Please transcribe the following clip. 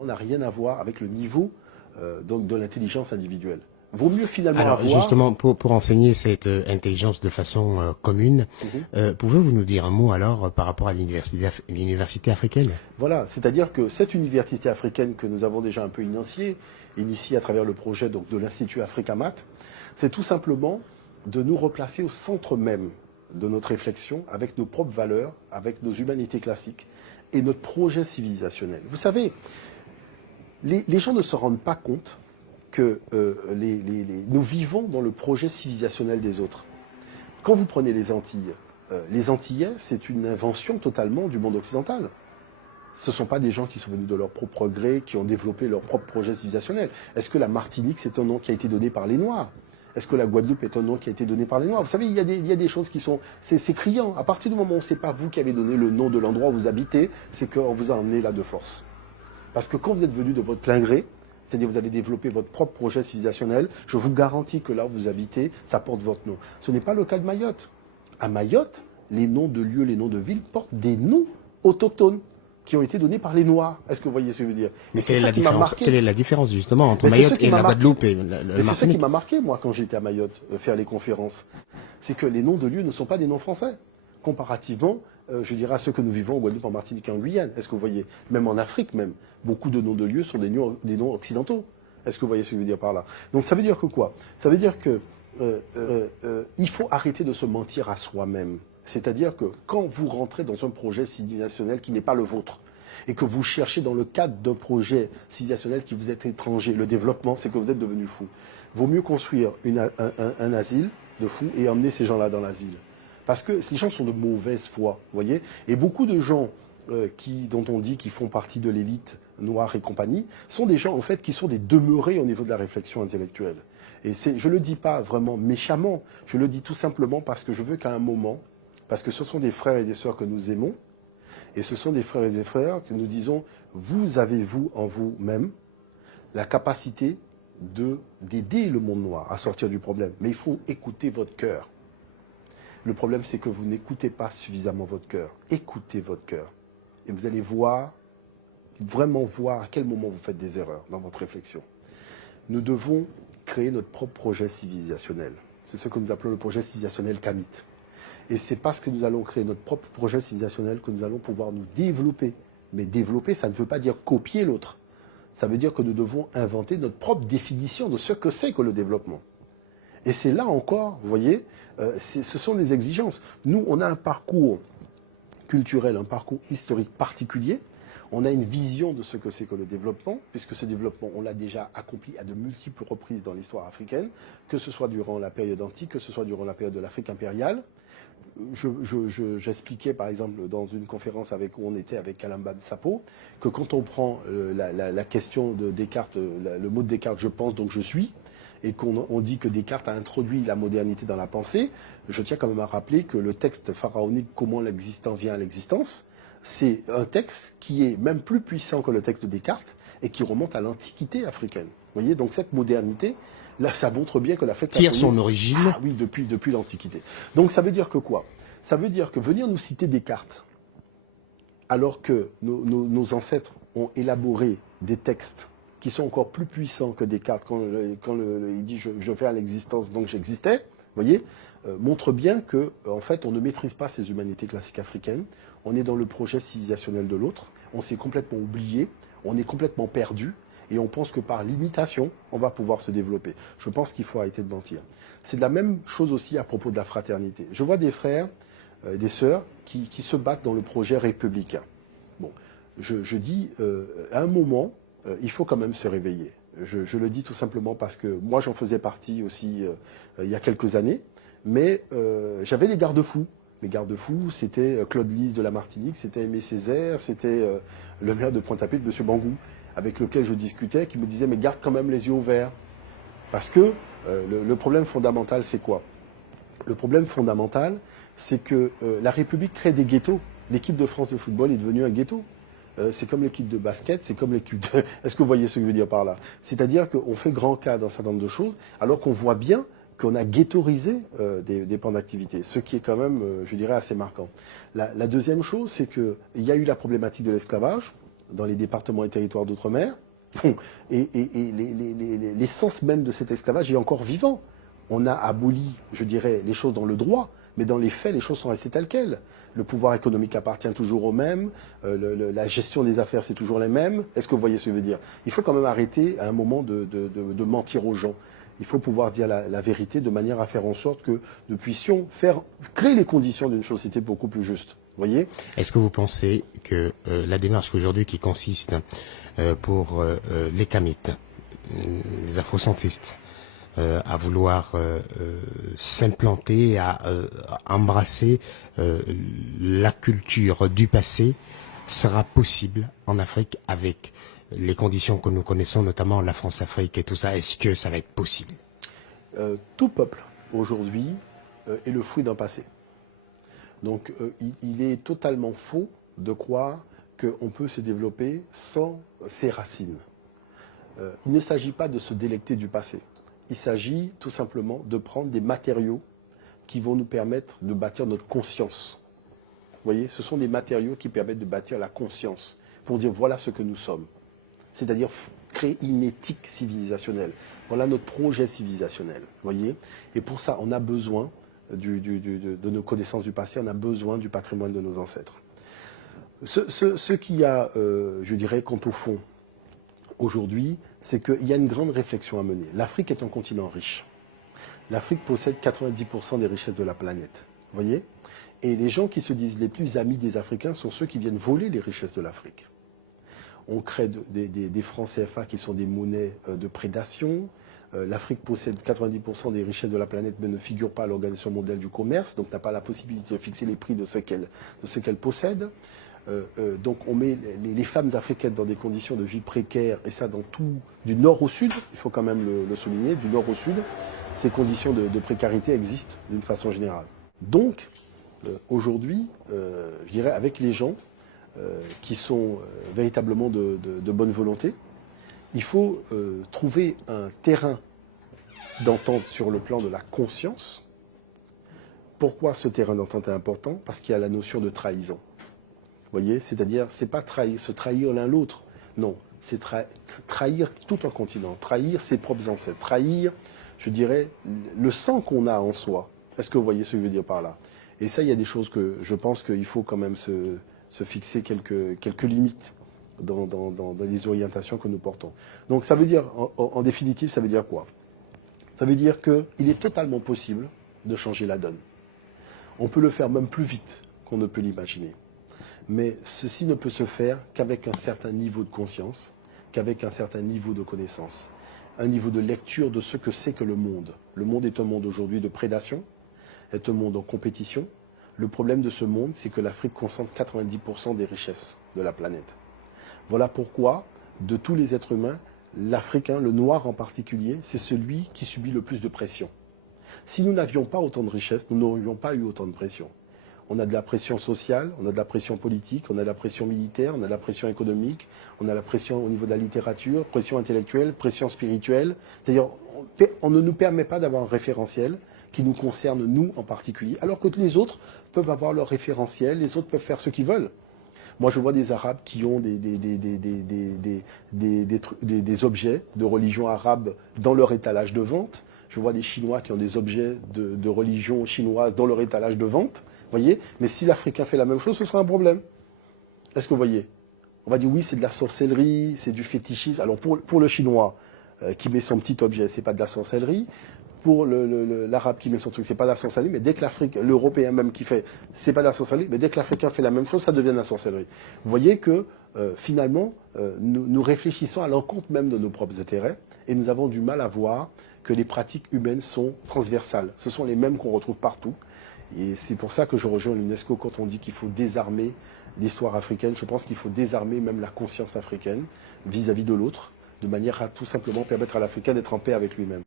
On n'a rien à voir avec le niveau donc de l'intelligence individuelle. Vaut mieux finalement Alors avoir... justement, pour enseigner cette intelligence de façon commune, pouvez-vous nous dire un mot alors par rapport à l'université africaine? Voilà, c'est-à-dire que cette université africaine que nous avons déjà un peu initiée à travers le projet donc, de l'Institut Africamat, c'est tout simplement de nous replacer au centre même de notre réflexion avec nos propres valeurs, avec nos humanités classiques et notre projet civilisationnel. Vous savez, les gens ne se rendent pas compte que nous vivons dans le projet civilisationnel des autres. Quand vous prenez les Antillais, c'est une invention totalement du monde occidental. Ce ne sont pas des gens qui sont venus de leur propre gré, qui ont développé leur propre projet civilisationnel. Est-ce que la Martinique, c'est un nom qui a été donné par les Noirs? Est-ce que la Guadeloupe est un nom qui a été donné par les Noirs? Vous savez, il y a des choses qui sont... C'est criant. À partir du moment où ce n'est pas vous qui avez donné le nom de l'endroit où vous habitez, c'est qu'on vous a emmené là de force. Parce que quand vous êtes venu de votre plein gré, c'est-à-dire que vous avez développé votre propre projet civilisationnel, je vous garantis que là où vous habitez, ça porte votre nom. Ce n'est pas le cas de Mayotte. À Mayotte, les noms de lieux, les noms de villes portent des noms autochtones qui ont été donnés par les Noirs. Est-ce que vous voyez ce que je veux dire? Mais quelle est la différence justement entre Mayotte et la Guadeloupe et le Martinique? C'est ça qui m'a marqué, moi, quand j'étais à Mayotte, faire les conférences. C'est que les noms de lieux ne sont pas des noms français. Comparativement, je dirais à ceux que nous vivons en Guadeloupe, en Martinique et en Guyane. Est-ce que vous voyez? Même en Afrique, même, beaucoup de noms de lieux sont des noms occidentaux. Est-ce que vous voyez ce que je veux dire par là? Donc ça veut dire que quoi? Ça veut dire que il faut arrêter de se mentir à soi-même. C'est-à-dire que quand vous rentrez dans un projet civilisationnel qui n'est pas le vôtre, et que vous cherchez dans le cadre d'un projet civilisationnel qui vous est étranger, le développement, c'est que vous êtes devenu fou. Vaut mieux construire un asile de fous et emmener ces gens-là dans l'asile. Parce que ces gens sont de mauvaise foi, vous voyez. Et beaucoup de gens dont on dit qu'ils font partie de l'élite noire et compagnie, sont des gens en fait qui sont des demeurés au niveau de la réflexion intellectuelle. Et je ne le dis pas vraiment méchamment, je le dis tout simplement parce que je veux qu'à un moment, parce que ce sont des frères et des sœurs que nous aimons, et ce sont des frères et des frères que nous disons, vous avez vous en vous-même la capacité d'aider le monde noir à sortir du problème. Mais il faut écouter votre cœur. Le problème, c'est que vous n'écoutez pas suffisamment votre cœur. Écoutez votre cœur. Et vous allez vraiment voir à quel moment vous faites des erreurs dans votre réflexion. Nous devons créer notre propre projet civilisationnel. C'est ce que nous appelons le projet civilisationnel Kamit. Et c'est parce que nous allons créer notre propre projet civilisationnel que nous allons pouvoir nous développer. Mais développer, ça ne veut pas dire copier l'autre. Ça veut dire que nous devons inventer notre propre définition de ce que c'est que le développement. Et c'est là encore, vous voyez, ce sont des exigences. Nous, on a un parcours culturel, un parcours historique particulier. On a une vision de ce que c'est que le développement, puisque ce développement, on l'a déjà accompli à de multiples reprises dans l'histoire africaine, que ce soit durant la période antique, que ce soit durant la période de l'Afrique impériale. J'expliquais par exemple dans une conférence où on était avec Kalamba Sapo, que quand on prend la question de Descartes, le mot de Descartes, je pense donc je suis, et qu'on dit que Descartes a introduit la modernité dans la pensée, je tiens quand même à rappeler que le texte pharaonique, comment l'existant vient à l'existence, c'est un texte qui est même plus puissant que le texte de Descartes et qui remonte à l'Antiquité africaine. Vous voyez, donc cette modernité, là, ça montre bien que l'Afrique tire son origine. Ah oui, depuis l'Antiquité. Donc ça veut dire que quoi? Ça veut dire que venir nous citer Descartes, alors que nos ancêtres ont élaboré des textes qui sont encore plus puissants que Descartes, quand il dit je fais à l'existence, donc j'existais, vous voyez, montre bien que en fait, on ne maîtrise pas ces humanités classiques africaines. On est dans le projet civilisationnel de l'autre. On s'est complètement oublié. On est complètement perdu. Et on pense que par l'imitation, on va pouvoir se développer. Je pense qu'il faut arrêter de mentir. C'est de la même chose aussi à propos de la fraternité. Je vois des frères, des sœurs qui se battent dans le projet républicain. Bon, je dis, à un moment, il faut quand même se réveiller. Je le dis tout simplement parce que moi, j'en faisais partie aussi il y a quelques années. Mais j'avais des garde-fous. Mes garde-fous, c'était Claude Lys de la Martinique, c'était Aimé Césaire, c'était le maire de Pointe-à-Pitre, M. Bangou, avec lequel je discutais, qui me disait « mais garde quand même les yeux ouverts ». Parce que le problème fondamental, c'est quoi? Le problème fondamental, c'est que la République crée des ghettos. L'équipe de France de football est devenue un ghetto. C'est comme l'équipe de basket, c'est comme l'équipe de... Est-ce que vous voyez ce que je veux dire par là? C'est-à-dire qu'on fait grand cas d'un certain nombre de choses, alors qu'on voit bien qu'on a ghettoisé des pans d'activité, ce qui est quand même, je dirais, assez marquant. La deuxième chose, c'est qu'il y a eu la problématique de l'esclavage, dans les départements et territoires d'outre-mer. Bon, et l'essence même de cet esclavage est encore vivant. On a aboli, je dirais, les choses dans le droit, mais dans les faits, les choses sont restées telles quelles. Le pouvoir économique appartient toujours aux mêmes, la gestion des affaires, c'est toujours les mêmes. Est-ce que vous voyez ce que je veux dire? Il faut quand même arrêter à un moment de mentir aux gens. Il faut pouvoir dire la vérité de manière à faire en sorte que nous puissions créer les conditions d'une société beaucoup plus juste. Voyez. Est-ce que vous pensez que la démarche aujourd'hui qui consiste pour les Kamites, les afrocentristes, à vouloir s'implanter, à embrasser la culture du passé, sera possible en Afrique avec les conditions que nous connaissons, notamment la France-Afrique et tout ça? Est-ce que ça va être possible? Tout peuple, aujourd'hui, est le fruit d'un passé. Donc, il est totalement faux de croire qu'on peut se développer sans ses racines. Il ne s'agit pas de se délecter du passé. Il s'agit tout simplement de prendre des matériaux qui vont nous permettre de bâtir notre conscience. Vous voyez, ce sont des matériaux qui permettent de bâtir la conscience, pour dire voilà ce que nous sommes. C'est-à-dire créer une éthique civilisationnelle. Voilà notre projet civilisationnel. Voyez. Et pour ça, on a besoin de nos connaissances du passé, on a besoin du patrimoine de nos ancêtres. Ce qu'il y a, je dirais, quant au fond, aujourd'hui, c'est qu'il y a une grande réflexion à mener. L'Afrique est un continent riche. L'Afrique possède 90% des richesses de la planète. Vous voyez? Et les gens qui se disent les plus amis des Africains sont ceux qui viennent voler les richesses de l'Afrique. On crée des francs CFA qui sont des monnaies de prédation. L'Afrique possède 90% des richesses de la planète, mais ne figure pas à l'Organisation mondiale du commerce, donc n'a pas la possibilité de fixer les prix de ce qu'elle possède. Donc on met les femmes africaines dans des conditions de vie précaires, et ça dans tout, du nord au sud, il faut quand même le souligner, du nord au sud, ces conditions de précarité existent d'une façon générale. Donc, aujourd'hui, je dirais avec les gens qui sont véritablement de bonne volonté, il faut trouver un terrain d'entente sur le plan de la conscience. Pourquoi ce terrain d'entente est important? Parce qu'il y a la notion de trahison. Vous voyez, c'est-à-dire, c'est pas se trahir l'un l'autre. Non, c'est trahir tout un continent, trahir ses propres ancêtres, trahir, je dirais, le sang qu'on a en soi. Est-ce que vous voyez ce que je veux dire par là? Et ça, il y a des choses que je pense qu'il faut quand même se fixer quelques limites dans les orientations que nous portons. Donc ça veut dire, en définitive, ça veut dire quoi? Ça veut dire qu'il est totalement possible de changer la donne. On peut le faire même plus vite qu'on ne peut l'imaginer. Mais ceci ne peut se faire qu'avec un certain niveau de conscience, qu'avec un certain niveau de connaissance, un niveau de lecture de ce que c'est que le monde. Le monde est un monde aujourd'hui de prédation, est un monde en compétition. Le problème de ce monde, c'est que l'Afrique concentre 90% des richesses de la planète. Voilà pourquoi, de tous les êtres humains, l'Africain, le noir en particulier, c'est celui qui subit le plus de pression. Si nous n'avions pas autant de richesses, nous n'aurions pas eu autant de pression. On a de la pression sociale, on a de la pression politique, on a de la pression militaire, on a de la pression économique, on a la pression au niveau de la littérature, pression intellectuelle, pression spirituelle. C'est-à-dire, on ne nous permet pas d'avoir un référentiel qui nous concerne, nous en particulier, alors que les autres peuvent avoir leur référentiel, les autres peuvent faire ce qu'ils veulent. Moi, je vois des Arabes qui ont des objets de religion arabe dans leur étalage de vente. Je vois des Chinois qui ont des objets de religion chinoise dans leur étalage de vente. Voyez, mais si l'Africain fait la même chose, ce sera un problème. Est-ce que vous voyez? On va dire oui, c'est de la sorcellerie, c'est du fétichisme. Alors pour le Chinois qui met son petit objet, c'est pas de la sorcellerie. Pour l'Arabe qui met son truc, c'est pas de la sorcellerie. Mais dès que l'Européen même qui fait, c'est pas de la sorcellerie. Mais dès que l'Africain fait la même chose, ça devient de la sorcellerie. Vous voyez que finalement, nous réfléchissons à l'encontre même de nos propres intérêts et nous avons du mal à voir que les pratiques humaines sont transversales. Ce sont les mêmes qu'on retrouve partout. Et c'est pour ça que je rejoins l'UNESCO quand on dit qu'il faut désarmer l'histoire africaine. Je pense qu'il faut désarmer même la conscience africaine vis-à-vis de l'autre, de manière à tout simplement permettre à l'Africain d'être en paix avec lui-même.